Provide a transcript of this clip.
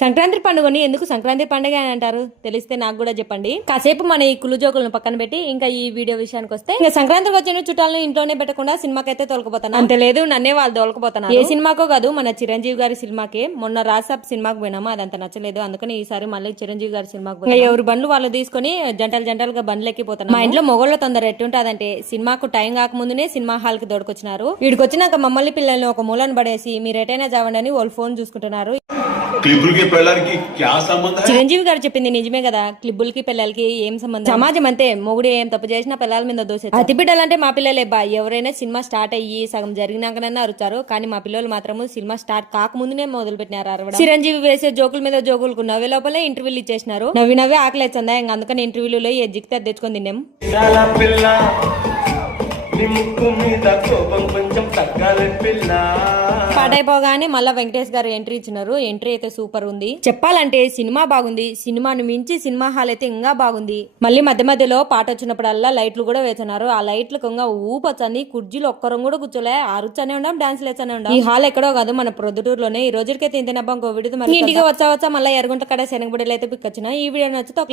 సంక్రాంతి పండుగని ఎందుకు సంక్రాంతి పండుగ అని అంటారు తెలిస్తే నాకు కూడా చెప్పండి. కాసేపు మన ఈ కుళ్ళు జోకులను పక్కన పెట్టి ఇంకా ఈ వీడియో విషయానికి వస్తే, ఇంకా సంక్రాంతికి వచ్చిన చుట్టాలను ఇంట్లోనే పెట్టకుండా సినిమాకి అయితే తోలుకుపోతాను. అంతే లేదు, నన్నే వాళ్ళు తోలుకుపోతున్నారు. ఏ సినిమాకో కాదు, మన చిరంజీవి గారి సినిమాకి. మొన్న రాసాప్ సినిమాకి పోయినామా, అదంతా నచ్చలేదు. అందుకని ఈసారి మళ్ళీ చిరంజీవి గారి సినిమాకి పోయినా. ఎవరు బండ్లు వాళ్ళు తీసుకొని జంటలు జంటలుగా బండ్లు ఎక్కిపోతాను. మా ఇంట్లో మొగోళ్ళ తొందర ఎట్టుంటదంటే, సినిమాకు టైం కాకముందునే సినిమా హాల్ కి దొడుకొచ్చినారు. వీడికి వచ్చినాక మమ్మల్ని పిల్లల్ని ఒక మూలను పడేసి మీరు ఎటైనా చావండి అని వాళ్ళు ఫోన్ చూసుకుంటున్నారు. చిరంజీవి గారు చెప్పింది నిజమే కదా, క్లిబ్బులకి పిల్లలకి ఏం సంబంధం? సమాజం అంతే, మొగుడు ఏం తప్పు చేసినా పిల్లల మీద దోసే. అతి బిడ్డలంటే మా పిల్లలే బా. ఎవరైనా సినిమా స్టార్ట్ అయ్యి సగం జరిగినాకనన్నా అరుచారు, కానీ మా పిల్లలు మాత్రము సినిమా స్టార్ట్ కాకముందునే మొదలు పెట్టినారు అరవడం. చిరంజీవి వేసే జోకుల మీద జోకులకు నవ్వే లోపలే ఇంటర్వ్యూలు ఇచ్చేసినారు. నవ్వి నవ్వే ఆకలేస్తుందా, ఇంకా అందుకని ఇంటర్వ్యూలో ఎజ్జికితే తెచ్చుకొని తిన్నాం. పాట అయిపోగానే మళ్ళా వెంకటేష్ గారు ఎంట్రీ ఇచ్చినారు. ఎంట్రీ అయితే సూపర్ ఉంది. చెప్పాలంటే సినిమా బాగుంది. సినిమాను మించి సినిమా హాల్ అయితే ఇంకా బాగుంది. మళ్ళీ మధ్య మధ్యలో పాట వచ్చినప్పుడల్లా లైట్లు కూడా వేస్తున్నారు. ఆ లైట్లకు ఇంకా ఊపొచ్చింది. కుర్జీలు ఒక్కరం కూడా కూర్చోలే, ఆరుచానే ఉండం, డాన్స్ లేచానే ఉండం. ఈ హాల్ ఎక్కడో కాదు, మన ప్రొద్దుటూరులోనే. ఈ రోజుకైతే ఇంతనబ్బా, ఇంకో వీడితో మళ్ళీ ఇంటికి వచ్చా మళ్ళీ ఎరుగుంట కడ శనగబడిలు అయితే పిక్కొచ్చిన. ఈ వీడియో నచ్చితే ఒక